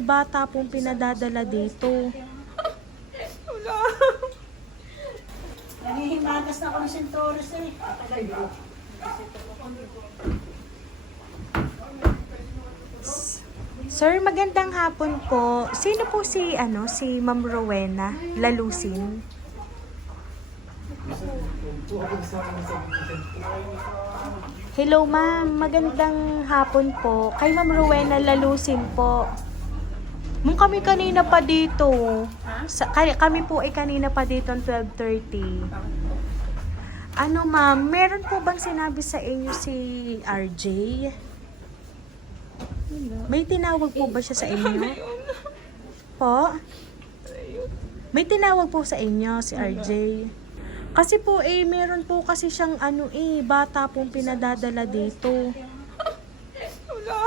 Bata pong pinadadala dito. Wala. Nangihimagas na ako ng Centauros eh. Sir, magandang hapon po. Sino po si Ma'am Rowena Lalusin? Hello ma'am, magandang hapon po. Kay Ma'am Rowena Lalusin po. Ma'am, kami kanina pa dito. Kami po ay kanina pa dito ng 12:30. Ano ma'am, meron po bang sinabi sa inyo si RJ? May tinawag po ba siya sa inyo? Po? May tinawag po sa inyo si RJ? Kasi po meron po kasi siyang bata pong pinadadala dito. Wala.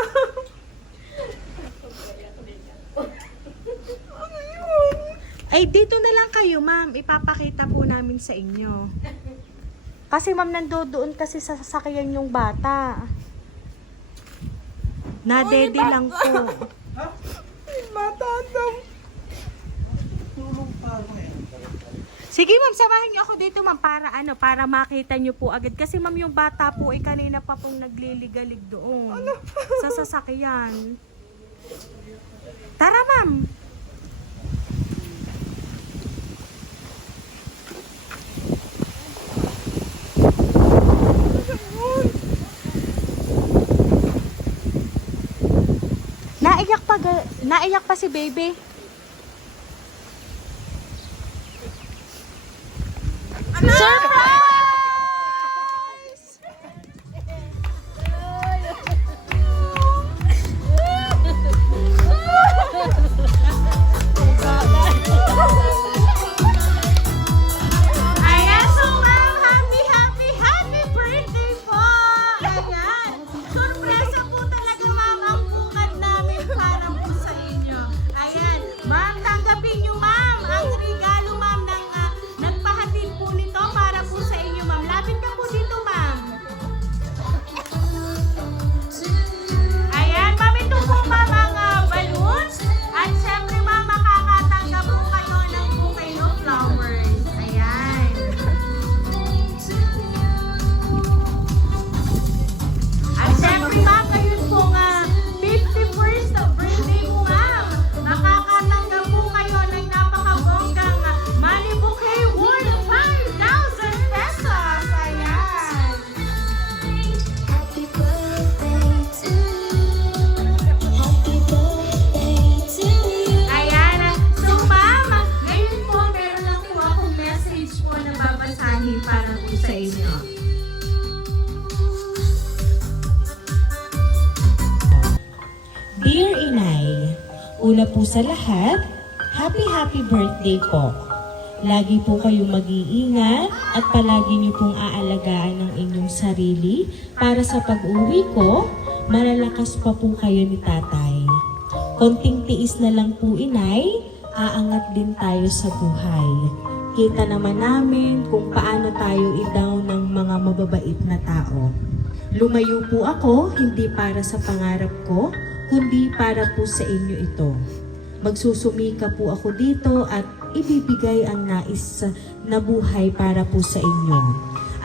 Ay, dito na lang kayo, ma'am. Ipapakita po namin sa inyo. Kasi ma'am, nandoon kasi sa sasakyan yung bata. Nadede lang po. Bata daw. Sige ma'am, samahan niyo ako dito ma'am para makita niyo po agad. Kasi ma'am, yung bata po ay kanina pa pong nagliligalig doon. Sa sasakyan. Tara ma'am. Naiyak pa si baby. Surprise! Ayan, so ma'am, happy birthday po! Ayan, surpresa po talaga ma'am ang bukad namin para po sa inyo. Ayan, ma'am, tanggapin nyo ma'am ang regalo ma'am ng nagpahatid po nito para po sa inyo ma'am. Lapit ka po dito ma'am. Ayan, ma'am, ito po ma'am ang balloons. At syempre ma'am, makakatanggap po kayo ng bouquet of flowers. Ayan. At syempre ma'am, ngayon po nga 51st birthday mo ma'am. Makakatanggap po kayo ng napakabonggang money bouquet worth 5,000 pesos. Ayan. Happy birthday to you. Happy birthday to you. Ayan. So ma'am, ngayon po meron lang po akong message po na babasahin para po sa inyo. Dear Inay, una po sa lahat, happy birthday po. Lagi po kayong mag-iingat at palagi niyo pong aalagaan ang inyong sarili para sa pag-uwi ko, malalakas pa po kayo ni tatay. Konting tiis na lang po Inay, aangat din tayo sa buhay. Kita naman namin kung paano tayo i-down ng mga mababait na tao. Lumayo po ako hindi para sa pangarap ko, kundi para po sa inyo ito. Magsusumika po ako dito at ibibigay ang nais na buhay para po sa inyo.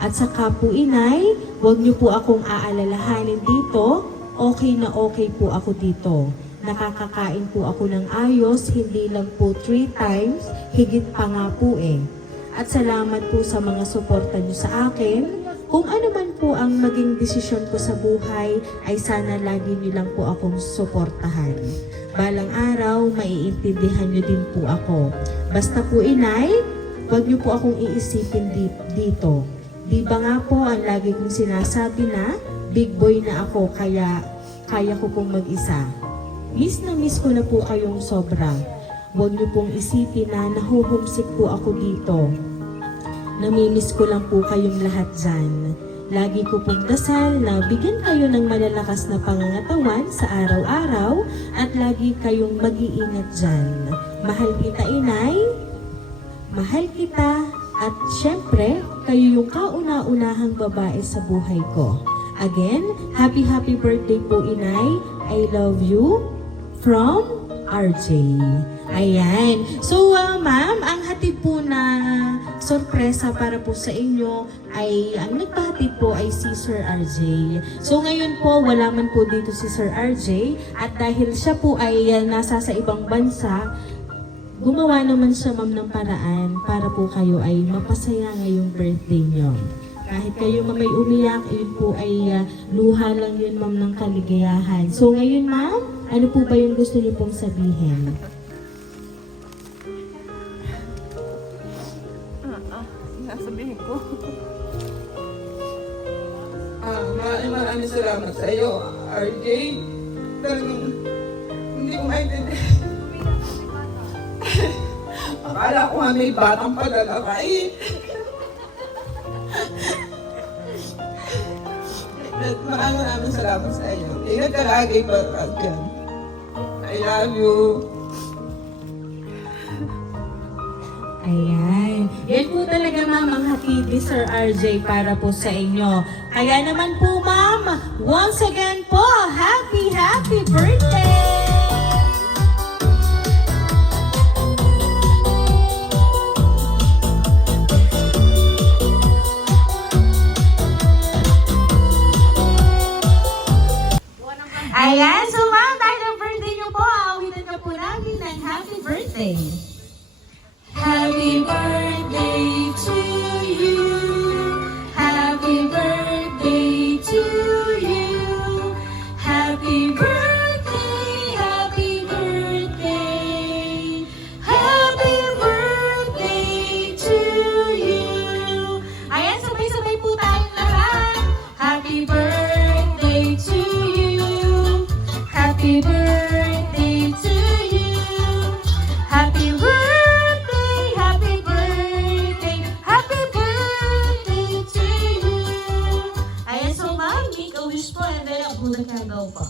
At saka po Inay, huwag niyo po akong aalalahanin dito, okay na okay po ako dito. Nakakakain po ako ng ayos, hindi lang po 3 times, higit pa nga po At salamat po sa mga suporta niyo sa akin. Kung ano man po ang maging desisyon ko sa buhay, ay sana lagi niyo lang po akong suportahan. Balang araw, maiintindihan niyo din po ako. Basta po Inay, huwag niyo po akong iisipin dito. Di ba nga po ang lagi kong sinasabi na, big boy na ako kaya kaya ko pong mag-isa. Miss na miss ko na po kayong sobra. Huwag niyo pong isipin na nahuhumsik po ako dito. Namimiss ko lang po kayong lahat dyan. Lagi ko pong dasal na bigyan kayo ng malalakas na pangangatawan sa araw-araw at lagi kayong mag-iingat dyan. Mahal kita Inay, mahal kita at syempre kayo yung kauna-unahang babae sa buhay ko. Again, happy birthday po Inay. I love you from RJ. Ayan. So, ma'am, ang hatid po na sorpresa para po sa inyo ay, ang nagpahatid po ay si Sir RJ. So, ngayon po, wala man po dito si Sir RJ at dahil siya po ay nasa sa ibang bansa, gumawa naman siya, ma'am, ng paraan para po kayo ay mapasaya ngayong birthday nyo. Kahit kayo may umiyak, yun po ay luha lang yun, ma'am, ng kaligayahan. So ngayon, ma'am, ano po ba yung gusto niyo pong sabihin? Sasabihin ko. Maraming salamat sa iyo, RJ. Talagang hindi ko maintindihan. Akala ko nga may batang padala ka eh. Maraming salamat sa iyo. Ingat ka lagi pa dyan. I love you. Ayan. Yan po talaga, ma'am, ang hatid ni Sir RJ para po sa inyo. Kaya naman po, ma'am, once again po, happy birthday! Ayan, so ma'am, dahil ang birthday niyo po, awitan ka po namin ng happy birthday. Happy birthday to you. Happy birthday to you. Happy birthday, happy birthday. Happy birthday to you. Ayan, sabay-sabay po tayong lahat. Happy birthday to you. Happy birthday to you. Happy birthday, happy birthday, happy birthday to you. Ayan, so ma'am, make a wish po and then ako nagkagaw po.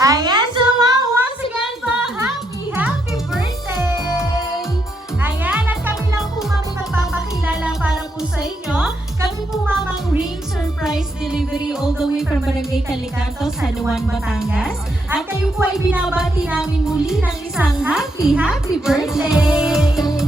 Ayan, so ma'am, once again po, happy birthday! Ayan, at kami lang po ma'am magpapakilala para po sa inyo. Kami po ma'am ang Ring Surprise Delivery all the way from Barangay Calicanto, San Juan, Batangas. At kayo po ay binabati namin muli ng isang happy birthday!